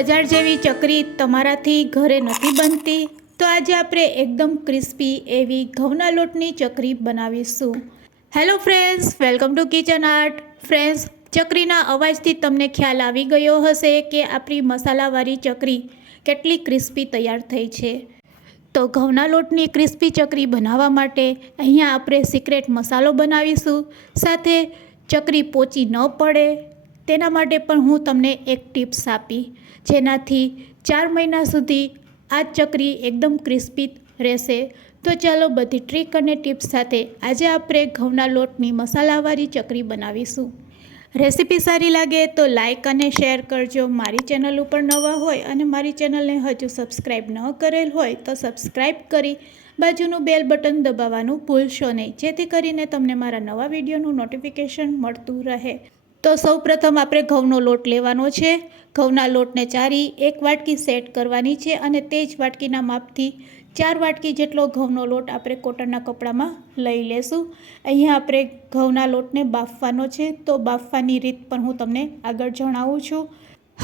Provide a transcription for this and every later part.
બજાર જેવી ચકરી તમારાથી ઘરે નથી બનતી, તો આજે આપણે એકદમ ક્રિસ્પી એવી ઘઉંના લોટની ચકરી બનાવીશું. Hello friends, welcome to kitchen art. Friends, ચકરીના અવાજથી તમને ખ્યાલ આવી ગયો હશે કે આપણી મસાલાવાળી ચકરી કેટલી ક્રિસ્પી તૈયાર થઈ છે. તો ઘઉંના લોટની ક્રિસ્પી ચકરી બનાવવા માટે અહીંયા આપણે સિક્રેટ મસાલો બનાવીશું. સાથે ચકરી પોચી ન પડે તેના માટે પણ હું તમને એક ટિપ્સ આપી, જેનાથી 4 મહિના સુધી આ ચકરી એકદમ ક્રિસ્પી રહેશે. તો ચાલો બધી ટ્રીક અને ટિપ્સ સાથે આજે આપણે ઘઉંના લોટની મસાલાવાળી ચકરી બનાવીશું. રેસીપી સારી લાગે તો લાઇક અને શેર કરજો. મારી ચેનલ ઉપર નવા હોય અને મારી ચેનલને હજુ સબસ્ક્રાઈબ ન કરેલ હોય તો સબસ્ક્રાઈબ કરી બાજુનું બેલ બટન દબાવવાનું ભૂલશો નહીં, જેથી કરીને તમને મારા નવા વિડીયોનું નોટિફિકેશન મળતું રહે. તો સૌપ્રથમ આપણે ઘઉંનો લોટ લેવાનો છે. ઘઉંના લોટને ચારી 1 વાટકી સેટ કરવાની છે અને તે જ વાટકીના માપથી 4 વાટકી જેટલો ઘઉંનો લોટ આપણે કોટનના કપડામાં લઈ લેશું. અહીંયા આપણે ઘઉંના લોટને બાફવાનો છે, તો બાફવાની રીત પણ હું તમને આગળ જણાવું છું.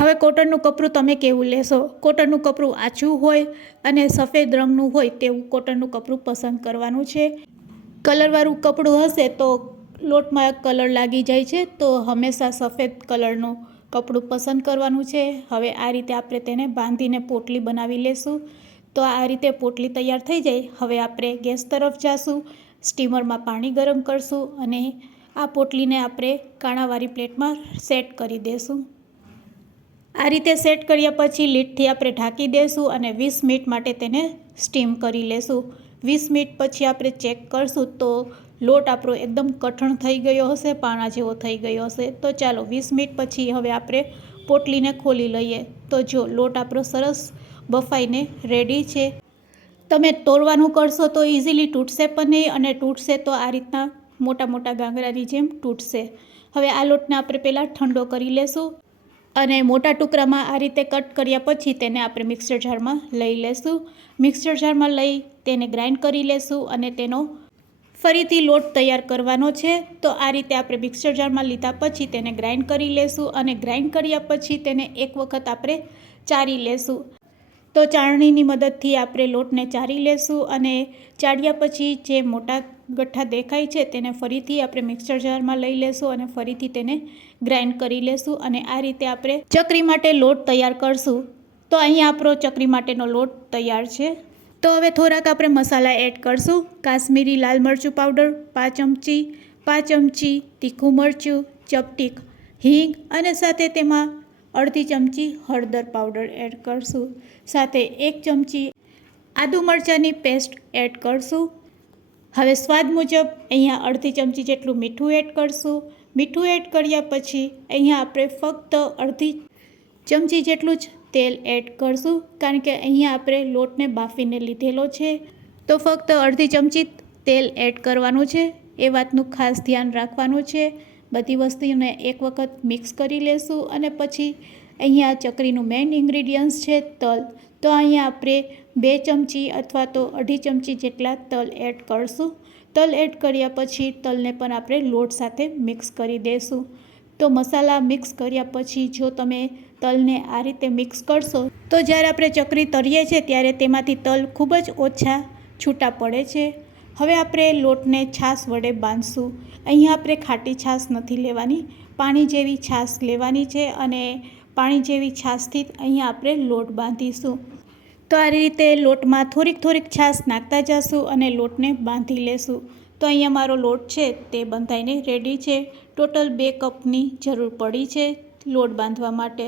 હવે કોટનનું કપડું તમે કેવું લેશો? કોટનનું કપડું આછું હોય અને સફેદ રંગનું હોય તેવું કોટનનું કપડું પસંદ કરવાનું છે. કલરવાળું કપડું હશે તો લોટમાં કલર લાગી જાય છે, તો હંમેશા સફેદ કલરનું કપડું પસંદ કરવાનું છે. હવે આ રીતે આપણે તેને બાંધીને પોટલી બનાવી લેશું. તો આ રીતે પોટલી તૈયાર થઈ જાય. હવે આપણે ગેસ તરફ જાશું, સ્ટીમરમાં પાણી ગરમ કરશું અને આ પોટલીને આપણે કાણાવાળી પ્લેટમાં સેટ કરી દેશું. આ રીતે સેટ કર્યા પછી લીડથી આપણે ઢાંકી દેશું અને 20 મિનિટ માટે તેને સ્ટીમ કરી લેશું. 20 મિનિટ પછી આપણે ચેક કરશું તો લોટ આપણો એકદમ કઠણ થઈ ગયો હશે, પાણા જેવો થઈ ગયો હશે. તો ચાલો 20 મિનિટ પછી હવે આપણે પોટલીને ખોલી લઈએ. તો જો લોટ આપણો સરસ બફાઈને રેડી છે. તમે તોડવાનું કરશો તો ઇઝીલી તૂટશે પણ નહીં, અને તૂટશે તો આ રીતના મોટા મોટા ગાંગરાની જેમ તૂટશે. હવે આ લોટને આપણે પહેલાં ઠંડો કરી લેશું અને મોટા ટુકડામાં આ રીતે કટ કર્યા પછી તેને આપણે મિક્સર જારમાં લઈ લેશું. મિક્સર જારમાં લઈ તેને ગ્રાઇન્ડ કરી લેશું અને તેનો ફરીથી લોટ તૈયાર કરવાનો છે. તો આ રીતે આપણે મિક્સર જારમાં લીધા પછી તેને ગ્રાઇન્ડ કરી લેશું અને ગ્રાઇન્ડ કર્યા પછી તેને એક વખત આપણે ચારી લેશું. તો ચાળણીની મદદથી આપણે લોટને ચારી લેશું અને ચાળ્યા પછી જે મોટા ગઠ્ઠા દેખાય છે તેને ફરીથી આપણે મિક્સર જારમાં લઈ લેશું અને ફરીથી તેને ગ્રાઇન્ડ કરી લેશું અને આ રીતે આપણે ચકરી માટે લોટ તૈયાર કરશું. તો અહીંયા આપણો ચકરી માટેનો લોટ તૈયાર છે. તો હવે થોડાક આપણે મસાલા એડ કરશું. કાશ્મીરી લાલ મરચું પાવડર 5 ચમચી, 5 ચમચી તીખું મરચું, ચપટી હિંગ અને સાથે તેમાં અડધી ચમચી હળદર પાવડર એડ કરશું. સાથે 1 ચમચી આદુ મરચાંની પેસ્ટ એડ કરશું. હવે સ્વાદ મુજબ અહીંયા અડધી ચમચી જેટલું મીઠું એડ કરશું. મીઠું એડ કર્યા પછી અહીંયા આપણે ફક્ત અડધી ચમચી જેટલું જ તેલ એડ કરશું, કારણ કે અહીંયા આપણે લોટને બાફીને લીધેલો છે. તો ફક્ત અડધી ચમચી તેલ એડ કરવાનું છે, એ વાતનું ખાસ ધ્યાન રાખવાનું છે. બધી વસ્તુને એક વખત મિક્સ કરી લેશું અને પછી અહીંયા ચકરીનું મેઇન ઇન્ગ્રીડિયન્ટ્સ છે તલ. તો અહીંયા આપણે 2 ચમચી અથવા તો અડધી ચમચી જેટલા તલ એડ કરશું. તલ એડ કર્યા પછી તલને પણ આપણે લોટ સાથે મિક્સ કરી દઈશું. તો મસાલા મિક્સ કર્યા પછી જો તમે તલને આ રીતે મિક્સ કરશો તો જ્યારે આપણે ચકરી તળીએ છીએ ત્યારે તેમાંથી તલ ખૂબ જ ઓછા છૂટા પડે છે. હવે આપણે લોટને છાશ વડે બાંધશું. અહીંયા આપણે ખાટી છાશ નથી લેવાની, પાણી જેવી છાશ લેવાની છે અને પાણી જેવી છાશથી અહીંયા આપણે લોટ બાંધીશું. તો આ રીતે લોટમાં થોડીક છાશ નાખતા જશું અને લોટને બાંધી લેશું. તો અહીંયા મારો લોટ છે તે બંધાઈને રેડી છે. ટોટલ 2 કપની જરૂર પડી છે લોટ બાંધવા માટે.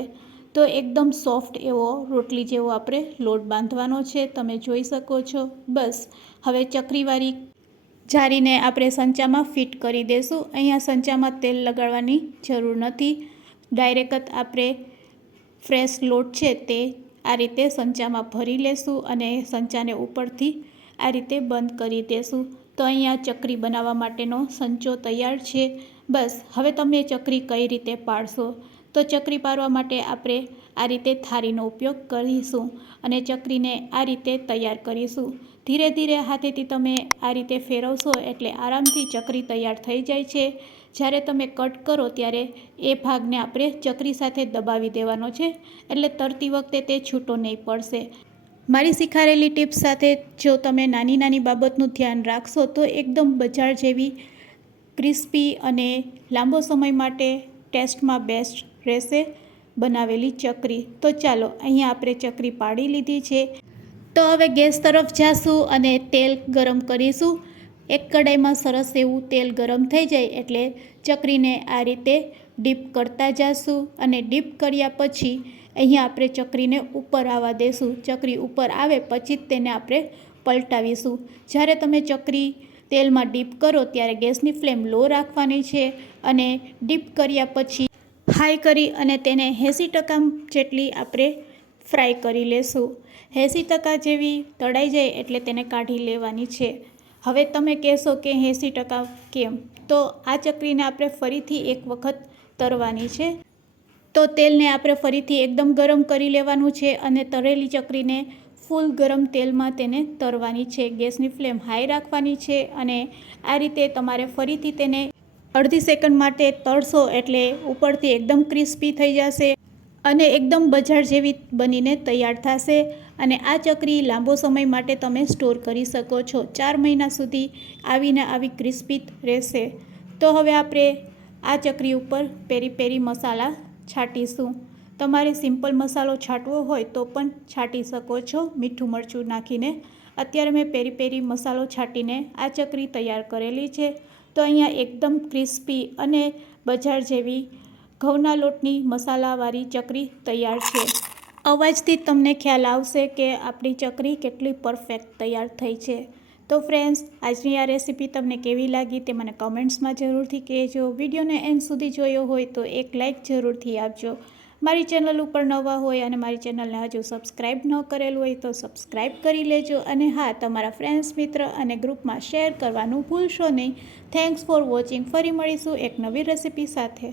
તો એકદમ સોફ્ટ એવો રોટલી જેવો આપણે લોટ બાંધવાનો છે, તમે જોઈ શકો છો. બસ હવે ચકરીવાળી જારીને આપણે સંચામાં ફિટ કરી દઈશું. અહીંયા સંચામાં તેલ લગાડવાની જરૂર નથી, ડાયરેક્ટ આપણે ફ્રેશ લોટ છે તે આ રીતે સંચામાં ભરી લેશું અને સંચાને ઉપરથી આ રીતે બંધ કરી દેશું. તો અહીંયા ચકરી બનાવવા માટેનો સંચો તૈયાર છે. બસ હવે તમે ચકરી કઈ રીતે પાડશો? તો ચકરી પાડવા માટે આપણે આ રીતે થાળીનો ઉપયોગ કરીશું અને ચકરીને આ રીતે તૈયાર કરીશું. ધીરે ધીરે હાથેથી તમે આ રીતે ફેરવશો એટલે આરામથી ચકરી તૈયાર થઈ જાય છે. જ્યારે તમે કટ કરો ત્યારે એ ભાગને આપણે ચકરી સાથે દબાવી દેવાનો છે, એટલે તરતી વખતે તે છૂટો નહીં પડશે. મારી શીખાડેલી ટિપ્સ સાથે જો તમે નાની નાની બાબતનું ધ્યાન રાખશો તો એકદમ બજાર જેવી ક્રિસ્પી અને લાંબો સમય માટે ટેસ્ટમાં બેસ્ટ રહેશે બનાવેલી ચકરી. તો ચાલો, અહીંયા આપણે ચકરી પાડી લીધી છે. તો હવે ગેસ તરફ જાશું અને તેલ ગરમ કરીશું. એક કડાઈમાં સરસ એવું તેલ ગરમ થઈ જાય એટલે ચકરીને આ રીતે ડીપ કરતા જાશું અને ડીપ કર્યા પછી અહીંયા આપણે ચકરીને ઉપર આવવા દેશું. ચકરી ઉપર આવે પછી જ તેને આપણે પલટાવીશું. જ્યારે તમે ચકરી તેલમાં ડીપ કરો ત્યારે ગેસની ફ્લેમ લો રાખવાની છે અને ડીપ કર્યા પછી હાઈ કરી અને તેને 80% જેટલી આપણે ફ્રાય કરી લેશું. 80% જેવી તળાઈ જાય એટલે તેને કાઢી લેવાની છે. હવે તમે કહેશો કે 80% કેમ? તો આ ચકરીને આપણે ફરીથી એક વખત તળવાની છે. તો તેલને આપણે ફરીથી એકદમ ગરમ કરી લેવાનું છે અને તળેલી ચકરીને ફૂલ ગરમ તેલમાં તેને તળવાની છે. ગેસની ફ્લેમ હાઈ રાખવાની છે અને આ રીતે તમારે ફરીથી તેને અડધી સેકન્ડ માટે તળશો એટલે ઉપરથી એકદમ ક્રિસ્પી થઈ જશે અને એકદમ બજાર જેવી બનીને તૈયાર થશે. અને આ ચકરી લાંબો સમય માટે તમે સ્ટોર કરી શકો છો. 4 મહિના સુધી આવીને આવી ક્રિસ્પી રહેશે. તો હવે આપણે આ ચકરી ઉપર પેરી પેરી મસાલા છાંટીશું. તમારે સિમ્પલ મસાલો છાંટવો હોય તો પણ છાંટી શકો છો મીઠું મરચું નાખીને. અત્યારે મેં પેરી પેરી મસાલો છાંટીને આ ચકરી તૈયાર કરેલી છે. તો અહીંયા એકદમ ક્રિસ્પી અને બજાર જેવી ઘઉંના લોટની મસાલાવાળી ચકરી તૈયાર છે. અવાજથી તમને ખ્યાલ આવશે કે આપણી ચકરી કેટલી પરફેક્ટ તૈયાર થઈ છે. તો ફ્રેન્ડ્સ, આજની આ રેસીપી તમને કેવી લાગી તે મને કમેન્ટ્સમાં જરૂરથી કહેજો. વિડીયોને એન્ડ સુધી જોયો હોય તો એક લાઇક જરૂરથી આપજો. મારી ચેનલ ઉપર નવા હોય અને મારી ચેનલને હજુ સબસ્ક્રાઈબ ન કરેલું હોય તો સબસ્ક્રાઈબ કરી લેજો. અને હા, તમારા ફ્રેન્ડ્સ, મિત્ર અને ગ્રુપમાં શેર કરવાનું ભૂલશો નહીં. Thanks for watching. ફરી મળીશું એક નવી રેસીપી સાથે.